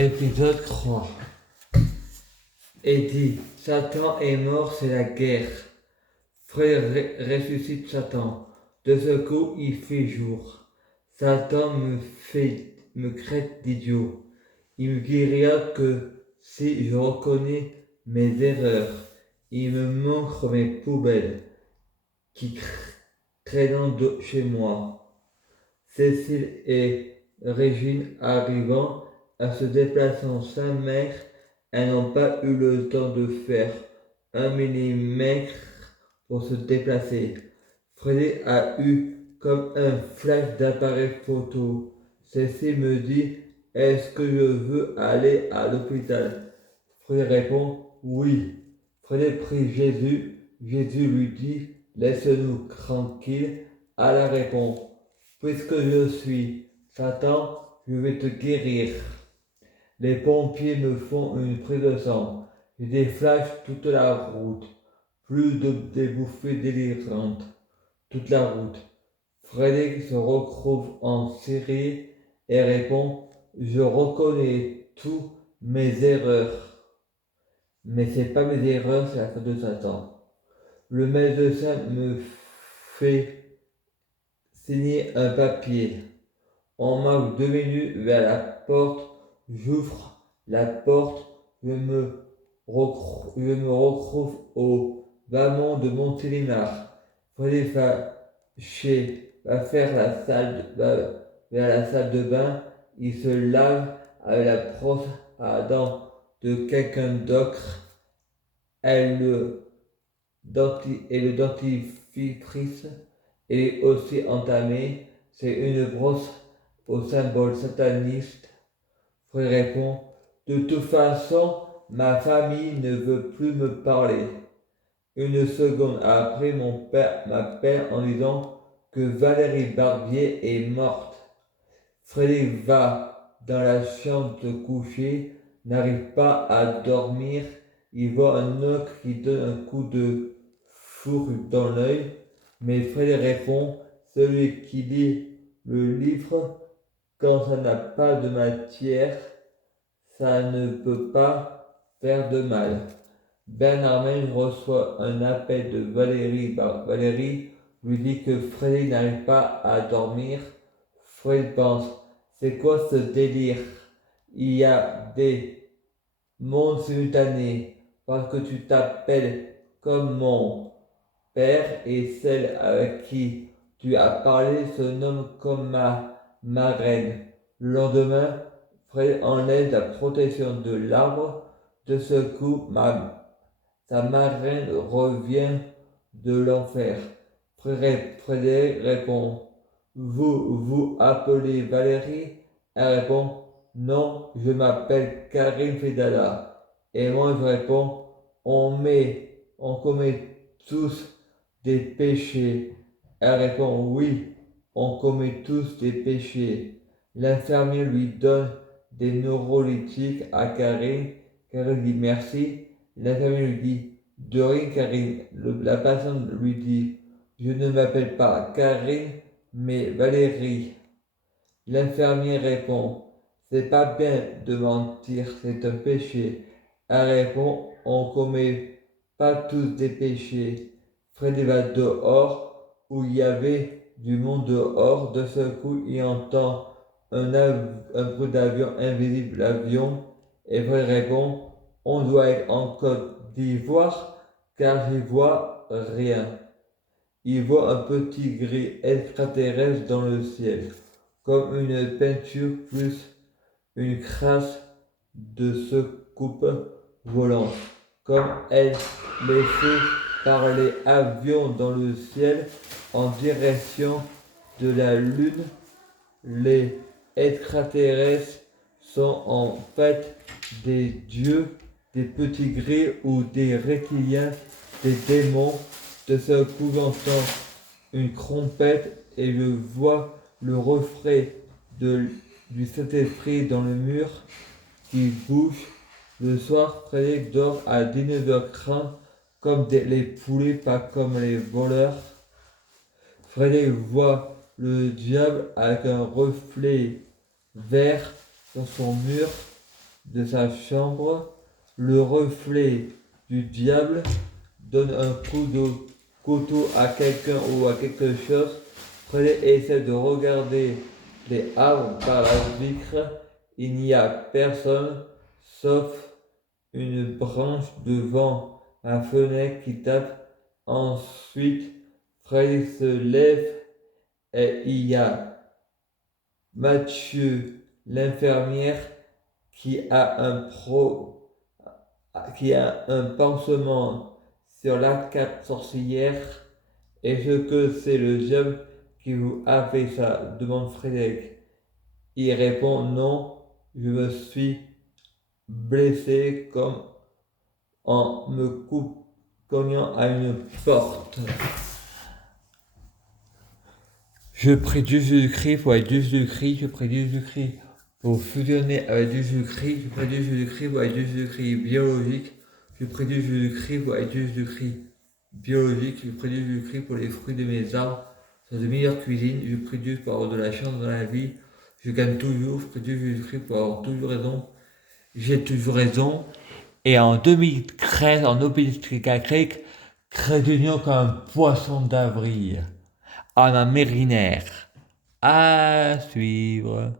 Épisode 3. Et dit, Satan est mort, c'est la guerre. Frère ressuscite Satan. De ce coup, il fait jour. Satan me traite d'idiot. Il me dira que si je reconnais mes erreurs, il me montre mes poubelles qui traînent chez moi. Cécile et Régine arrivant à se déplaçant sans mère, elles n'ont pas eu le temps de faire un millimètre pour se déplacer. Freddy a eu comme un flash d'appareil photo. Cécile me dit, est-ce que je veux aller à l'hôpital? Freddy répond, oui. Freddy prie Jésus. Jésus lui dit, laisse-nous tranquilles. Allah répond, puisque je suis Satan, je vais te guérir. Les pompiers me font une prise de sang. J'ai des flashs toute la route. Plus de des bouffées délirantes. Toute la route. Frédéric se retrouve en série et répond, je reconnais tous mes erreurs. Mais c'est pas mes erreurs, c'est la faute de Satan. Le médecin me fait signer un papier. On marche 2 minutes vers la porte, j'ouvre la porte, je me retrouve au bas-mont de Montélimar. Frédéric va faire vers la salle de bain, il se lave avec la brosse à dents de quelqu'un d'autre, et le dentifrice est aussi entamé, c'est une brosse au symbole sataniste. Frère répond, de toute façon, ma famille ne veut plus me parler. Une seconde après, mon père m'appelle en disant que Valérie Barbier est morte. Frédéric va dans la chambre de coucher, n'arrive pas à dormir. Il voit un oncle qui donne un coup de fourre dans l'œil, mais Frédéric répond, celui qui lit le livre, quand ça n'a pas de matière, ça ne peut pas faire de mal. Bernard Maine reçoit un appel de Valérie. Valérie lui dit que Frédéric n'arrive pas à dormir. Fred pense, c'est quoi ce délire? Il y a des mondes simultanés parce que tu t'appelles comme mon père et celle avec qui tu as parlé se nomme comme ma marraine. Le lendemain, Fred enlève la protection de l'arbre. De ce coup, sa marraine revient de l'enfer. Frédéric répond, vous appelez Valérie? Elle répond, non, je m'appelle Karim Fedala. Et moi je réponds, on commet tous des péchés. Elle répond, oui, on commet tous des péchés. L'infirmier lui donne des neurolytiques à Karim. Karim dit merci. L'infirmier lui dit, de rien Karim. La patiente lui dit, je ne m'appelle pas Karim, mais Valérie. L'infirmier répond, c'est pas bien de mentir, c'est un péché. Elle répond, on commet pas tous des péchés. Freddy va dehors, où il y avait du monde dehors. De ce coup, il entend un bruit d'avion invisible, l'avion. Et Freddy répond, on doit être en Côte d'Ivoire, car j'y vois rien. Il voit un petit gris extraterrestre dans le ciel, comme une peinture plus une crasse de soucoupe volante, comme elle les fait par les avions dans le ciel en direction de la Lune. Les extraterrestres sont en fait des dieux, des petits gris ou des reptiliens, des démons. De ce coup, j'entends une trompette et je vois le reflet du Saint-Esprit dans le mur qui bouge. Le soir, Frédéric dort à 19h30 comme les poulets, pas comme les voleurs. Frédéric voit le diable avec un reflet vert sur son mur. de sa chambre, le reflet du diable donne un coup de couteau à quelqu'un ou à quelque chose. Freddy essaie de regarder les arbres par la vitre. Il n'y a personne sauf une branche devant la fenêtre qui tape. Ensuite, Freddy se lève et il y a Mathieu, l'infirmière, qui a un pansement sur l'arcade sorcière. Est-ce que c'est le diable qui vous a fait ça demande Frédéric. Il répond non, je me suis blessé comme en me cognant à une porte. Je prie du Jésus-Christ pour être du Jésus-Christ, je prie du Jésus-Christ pour fusionner avec du Jésus-Christ, je prie du Jésus-Christ pour être du Jésus-Christ biologique, je prie du Jésus-Christ pour être du Jésus-Christ biologique, je prie du Jésus-Christ pour les fruits de mes arbres, sur de meilleures cuisines, je prie Dieu pour avoir de la chance dans la vie, je gagne toujours, je prie Dieu Jésus-Christ pour avoir toujours raison, j'ai toujours raison. Et en 2013, en Obélisque Creek, crée d'union comme un poisson d'avril. En un mérinaire. À suivre.